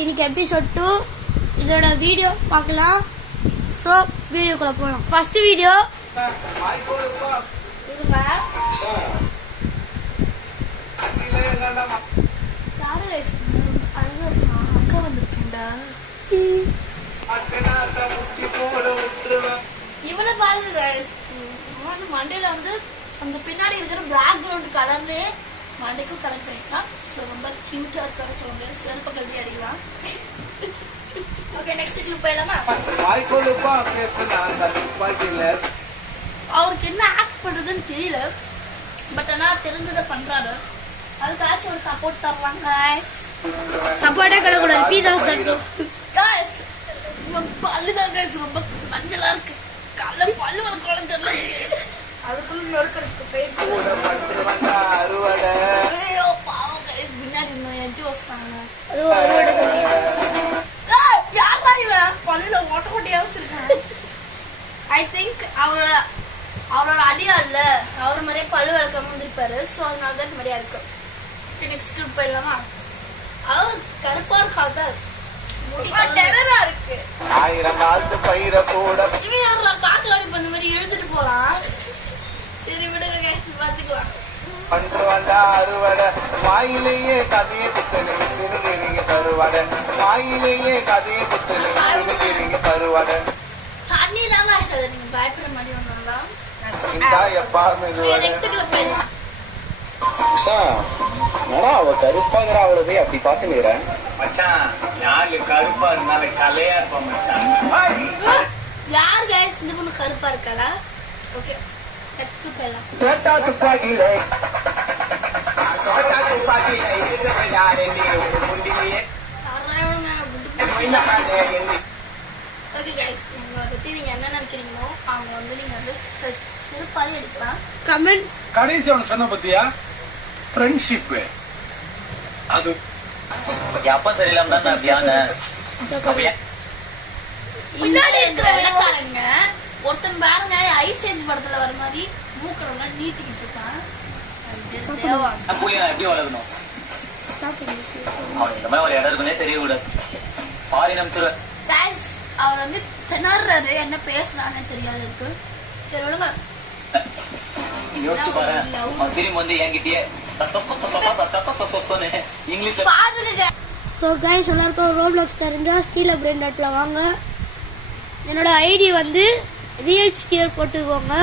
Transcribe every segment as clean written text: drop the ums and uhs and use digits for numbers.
இன்னைக்கு எபிசோட் 2 இதோட வீடியோ பார்க்கலாம். ஸோ வீடியோக்குள்ள போகலாம். ஃபர்ஸ்ட் வீடியோ அக்கா வந்துருக்கேன்டா. இவனை பாருங்க மண்டையில வந்து அந்த பின்னாடி இருக்கிற பேக்ரவுண்ட் கலர்லயே மண்டைக்கும் கலர் பண்ணிக்கலாம். ஸோ ரொம்ப கியூட்டா இருக்காரு. சொல்லுங்க செருப்ப கல்வி அடிக்கலாம். ஓகே நெக்ஸ்ட் கிளிப் போயிடலாமா? அவருக்கு என்ன ஆக்ட் பண்றதுன்னு தெரியல, பட் ஆனா தெரிஞ்சதை பண்றாரு. அதுக்காச்சும் ஒரு சப்போர்ட் தரலாம் गाइस. சப்போர்ட்டே கிடைக்கூடாது, பீதா தரணும் गाइस. பல்லுதான் गाइस ரொம்ப மஞ்சளா இருக்கு. காலைல பல்லு வளர்க்கணும் தெரியல, அதுக்குள்ள நொறுக்கிறதுக்கு பேச ஐயோ பாவம் गाइस. பின்னாடி இன்னும் எட்டி வச்சிட்டாங்க. அது அறுவடை சொல்லி யாரா இவன் பல்லுல ஓட்ட ஓட்டையா வச்சிருக்கான். ஐ திங்க் அவரோட அடியா இல்ல, அவர் மாதிரியே பல்லு வளர்க்காம வந்திருப்பாரு. ஸோ அதனால தான் இந்த மாதிரியா இருக்கு. நெக்ஸ்ட் கிளிப் போயிடலாமா? அவர் கருப்பா இருக்காத டெரரா இருக்கு. 1000 நாளுக்கு பயிர போட இவன் யாரா காட்டு காடி பண்ண மாதிரி எழுதிட்டு போலாம். சரி விடுங்க गाइस, பாத்துக்கலாம். பண்றவண்டா அறுவடை வாயிலேயே கதையை புத்தனை திருங்க தருவடை வாயிலேயே கதையை புத்தனை திருங்க தருவடை தண்ணி தாங்க சார். நீங்க பயப்படுற மாதிரி ஒண்ணுலாம் இந்தா எப்பா மெதுவா. நெக்ஸ்ட் கிளிப் போயிடலாம். அவ கருப்பாங்கிற அவளை போய் அப்படி பாத்துக்கிறேன் மச்சான். யாரு கருப்பா இருந்தாலும் கலையா இருப்பா மச்சான். யார் गाइस இந்த பொண்ணு கருப்பா இருக்காளா? ஓகே நெக்ஸ்ட் கிளிப் போயிடலாம். தோட்டா துப்பாக்கிலே தோட்டா துப்பாக்கிலே இதுக்கு யாரேண்டி முண்டிலே நாராயணங்க ஓகே गाइस, உங்களை பத்தி நீங்க என்ன நினைக்கிறீங்களோ அவங்க வந்து நீங்க வந்து செருப்பாலே எடுக்கலாம். கமெண்ட் கடைசி அவன் சொன்ன பத்தியா ஃப்ரெண்ட்ஷிப் அது அப்ப சரியில்லாம தான் அப்படியாங்க. முன்னாடி இருக்கிற வெள்ளக்காரங்க ஒருத்தன் பாருங்க ஐஸ் ஏஜ் படத்துல வர மாதிரி மூக்கறவங்க நீட்டிக்கிட்டு இருக்கான். எப்படி வளரணும் அவன் இந்த மாதிரி ஒரு இடம் இருக்குன்னே தெரியக்கூடாது. பாலினம் சுர அவர் வந்து திணறாரு, என்ன பேசுறான்னு தெரியாது இருக்கு. சரி விடுங்க. யோசிச்சு பாரு, திரும்பி வந்து என்கிட்டயே இங்கிலீஷ்ல பாத்துருங்க. ஸோ गाइस எல்லாருக்கும் ரோப்ளாக்ஸ் தெரிஞ்சா ஸ்டீல் பிராண்டட்ல வாங்க. என்னோட ஐடி வந்து ரியல் ஸ்டீல் போட்டுக்கோங்க.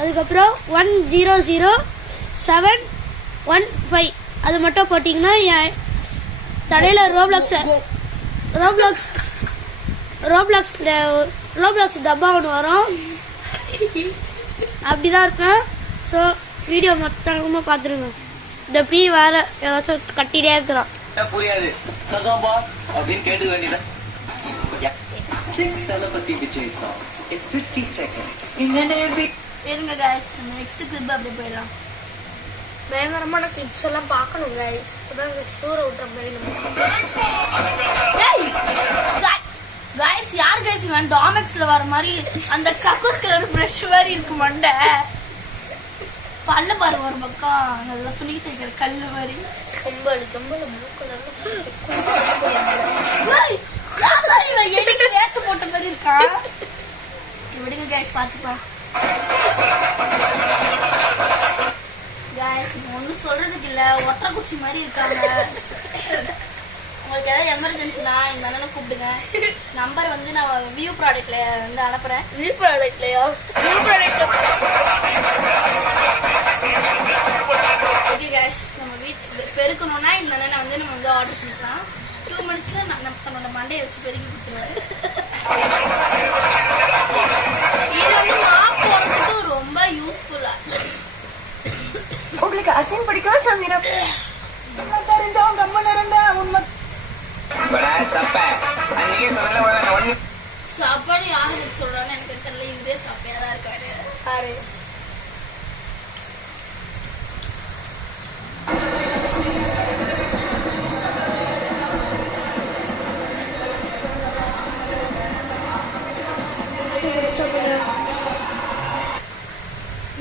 அதுக்கப்புறம் 100715 அது மட்டும் போட்டிங்கன்னா என் தடையில் ரோப்ளாக்ஸ் டப்பா ஒன்று வரும். அப்படிதான் இருக்கேன். ஸோ வீடியோ மொத்தமாக பார்த்துருங்க. இந்த பீ வேற ஏதாச்சும் கட்டிட்டே இருக்கிறோம். புரியாது அப்படின்னு கேட்டு வேண்டியது. 6 தளபதி விஜய் songs in 50 seconds. இருங்க गाइस, நெக்ஸ்ட் கிளிப் அப்படியே போயிடலாம். பயங்கரமான கிளிப்ஸ் எல்லாம் பார்க்கணும் गाइस. அதான் சூற விட்டுற மாதிரி गाइस. யார் गाइस இவன் டாமெக்ஸ்ல வர மாதிரி அந்த கக்கூஸ் கலர் பிரஷ் மாதிரி இருக்கு மண்டை. பல்ல பாரு ஒரு பக்கம் நல்லா துணி தைக்கிற கல்லு மாதிரி. கம்பல் எனக்கு வேஷ போட்ட மாதிரி இருக்கான். விடுங்க गाइस, பாத்துப்பா गाइस. ஒன்னும் சொல்றதுக்கு இல்ல, ஒற்றை குச்சி மாதிரி இருக்காங்க. உங்களுக்கு ஏதாவது எமர்ஜென்சினா இந்த அண்ணனை கூப்பிடுங்க. நம்பர் வந்து நான் வியூ ப்ராடக்ட்ல வந்து அனுப்புறேன். வியூ ப்ராடக்ட்லயா? வியூ ப்ராடக்ட்ல ஓகே गाइस, நம்ம வீட்டு பெருக்கணும்னா இந்த அண்ணனை வந்து நம்ம வந்து ஆர்டர் பண்ணிக்கலாம். 2 மினிட்ஸ்ல நம்ம தன்னோட மண்டையை வச்சு பெருக்கி கொடுத்துருவாரு. இது வந்து மாப் போறதுக்கு ரொம்ப யூஸ்ஃபுல்லா. உங்களுக்கு அசைன் பிடிக்கவே சொன்னீங்க. தெரிஞ்சவங்க ரொம்ப நேரம்டா உண்மை. சப்பான்னு யாருக்கு சொல்றான்னு எனக்கு தெரியல. இவரே சப்பையா தான் இருக்காரு. யாரு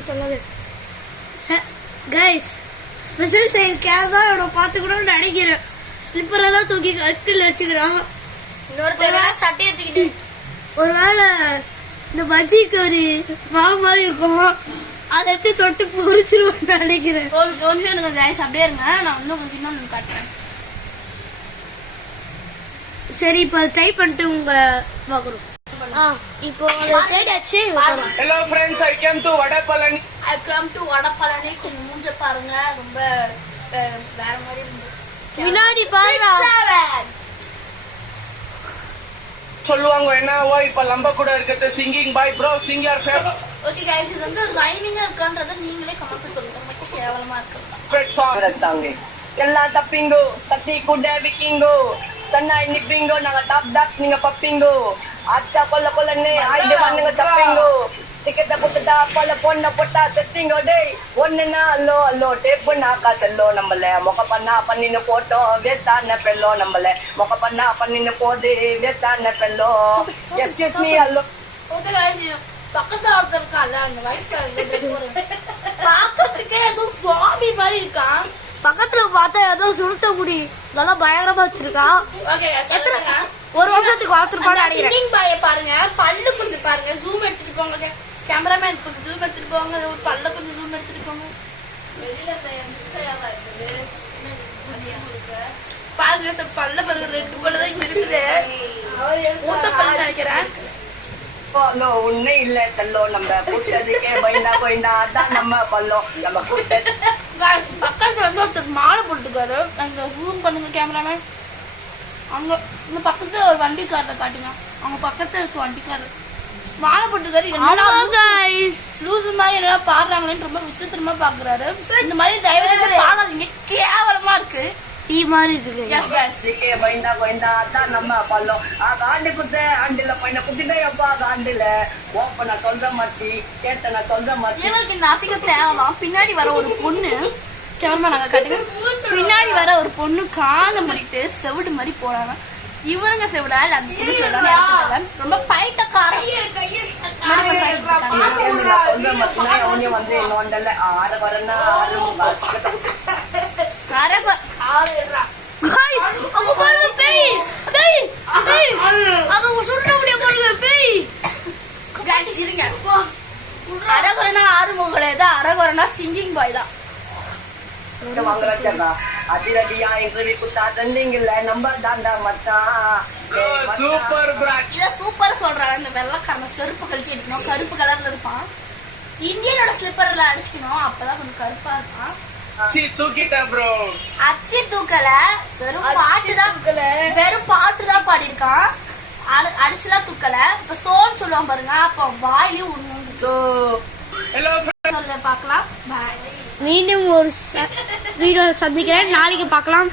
சொல்லாது गाइस. ஸ்பெஷல் சைஸ் கேர் தான் இவ்வளோ பார்த்துக்கணும்னு நினைக்கிறேன். ஸ்லிப்பர் எல்லாம் தூக்கி கட்டில் வச்சுக்கிறான். இன்னொருத்தர் சட்டையை தூக்கிட்டு ஒருவேளை இந்த பஜ்ஜிக்கு ஒரு மாவு மாதிரி இருக்கும், அதை எடுத்து தொட்டு பொரிச்சிருவேன்னு நினைக்கிறேன். ஒரு நிமிஷம் இருங்க guys, அப்படியே இருங்க, நான் இன்னும் கொஞ்சம் இன்னொன்று காட்டுறேன். சரி, இப்போ ட்ரை பண்ணிட்டு உங்களை பார்க்குறோம். இப்போ அதை தேடியாச்சு. Hello friends, I came to Vadapalani. I come to Vadapalani. கொஞ்சம் மூஞ்ச பாருங்க, ரொம்ப வேற மாதிரி இருந்தது. முன்னாடி பாருங்க. 6, 7. சொல்லுவாங்க என்னவோ இப்ப லம்ப கூட இருக்கிறது singing bye bro Singh your okay guys, இது வந்து ரைமிங்கா இருக்கான்றத நீங்களே கமெண்ட் சொல்லுங்க. மட்டும் கேவலமா இருக்கு. Favourite song. எல்லாம் தப்பிங்கோ சத்தி குட விக்கிங்கோ ஸ்டன்னாய் நிப்பிங்கோ நாங்க டாப் டாப் நீங்க பப்பிங்கோ ஆச்சா கொல்ல கொல்லனே ஆயிடு வாங்குங்க தப்பிங்கோ டிக்கெட்ட போட்டுட்டா பல பொண்ண போட்டா செட்டிங்கோ டேய் ஒண்ணுனா அல்லோ அல்லோ டேப்பு நாக்கா செல்லோ நம்மள மொக்க பண்ணா பண்ணின்னு போட்டோம் வேஸ்டான பெல்லோ நம்மள மொக்க பண்ணா பண்ணின்னு போது வேஸ்டான பெல்லோ எக்ஸ்கியூஸ் மீ அல்லோ. ஓகே गाइस, பக்கத்துல ஒருத்தர் இருக்கான்ல, அந்த வயசுல பாக்கிறதுக்கே ஏதோ சுவாமி மாதிரி இருக்கான். பக்கத்துல பார்த்தா ஏதோ சுருட்ட முடி நல்லா பயங்கரமா வச்சிருக்கான். ஓகே गाइस, எத்தனை ஒரு வருஷத்துக்கு வளர்த்துருப்பான்னு நினைக்கிறேன். சிங்கிங் பாய பாருங்க, பல்லு கொஞ்சம் பாருங்க, ஜூம் எடுத்துட்டு போங்க. கேமராமேன் கொஞ்சம் ஜூம் எடுத்துட்டு போங்க, ஒரு பல்ல கொஞ்சம் ஜூம் எடுத்துட்டு போங்க. பாருங்க பல்ல பாருங்க, 2 பல்லு தான் இங்க இருக்குது. மூத்த பல்லு நினைக்கிறேன். பல்லோ உன்னை இல்ல செல்லோ நம்ம கூட்டதுக்கே வைண்டா வைண்டா அதான் நம்ம பல்லோ நம்ம கூட்டது. Guys, பக்கத்துல வந்து ஒருத்தர் மாலை போட்டுருக்காரு. அங்க ஜூம் பண்ணுங்க கேமராமேன். அங்க இந்த பக்கத்துல ஒரு வண்டிக்காரரை காட்டுங்க. அவங்க பக்கத்துல இருக்க வண்டிக்காரர் மாலை போட்டுருக்காரு. லூசு மாதிரி என்ன பாடுறாங்களேன்னு ரொம்ப விசித்திரமா பாக்குறாரு. இந்த மாதிரி தயவு செஞ்சு பாடாதீங்க, கேவலமா இருக்கு. டீ மாதிரி இருக்கு. Yes, guys. சிக்கே வைண்டா வைண்டா அதான் நம்ம பல்லோ ஆண்டு குத்த ஆண்டுல பையனை குத்திட்டே அப்பா ஆண்டுல ஓப்ப நான் சொல்ற மாச்சி கேட்ட நான் சொல்ற மாச்சி. இவங்களுக்கு இந்த அசிங்கம் தேவைதான். பின்னாடி வர ஒரு பொண்ணு கேமரா நாங்க காட்டுங்க. பின்னாடி வர ஒரு பொண்ணு காதை மூடிட்டு செவிடு மாதிரி போறாங்க. இவனுங்க செவிடா இல்ல அந்த பொண்ணு செவிடா ரொம்ப பைத்தக்காரன். சொல்ற மாச்சினா அவனே வந்து இன்னொண்டல ஆறு வரனா ஆறு Guys, அவங்க பாருங்க பேய் பேய் பேய். அவங்க சுருட்ட முடிய பாருங்க பேய். Guys, இருங்க. அரகுரனா ஆறுமுகம் கிடையாது, அரகுரனா சிங்கிங் பாய் தான். வாங்குறாச்சா அதிரடியா இன்டர்வியூ குத்தா தந்தீங்கல்ல நம்ம தாண்டா மச்சான் சூப்பர் பிராட். இத சூப்பர் சொல்றாங்க. இந்த வெள்ளைக்காரன செருப்பு கழட்டி எடுக்கணும், கருப்பு கலர்ல இருப்பான். இந்தியனோட ஸ்லிப்பர்ல அடிச்சுக்கணும், அப்பதான் கொஞ்சம் கருப்பா இருப்பான். தூக்கிட்ட ப்ரோ அச்சி தூக்கல, வெறும் பாட்டு தான் பாடியிருக்கான். அடிச்சுலாம் தூக்கல. இப்ப சோன்னு சொல்லுவான் பாருங்க, அப்ப வாயிலே ஒண்ணு ஹலோ சொல்ல பாக்கலாம். பாய். மீண்டும் ஒரு வீடியோ சந்திக்கிறேன். நாளைக்கு பார்க்கலாம்.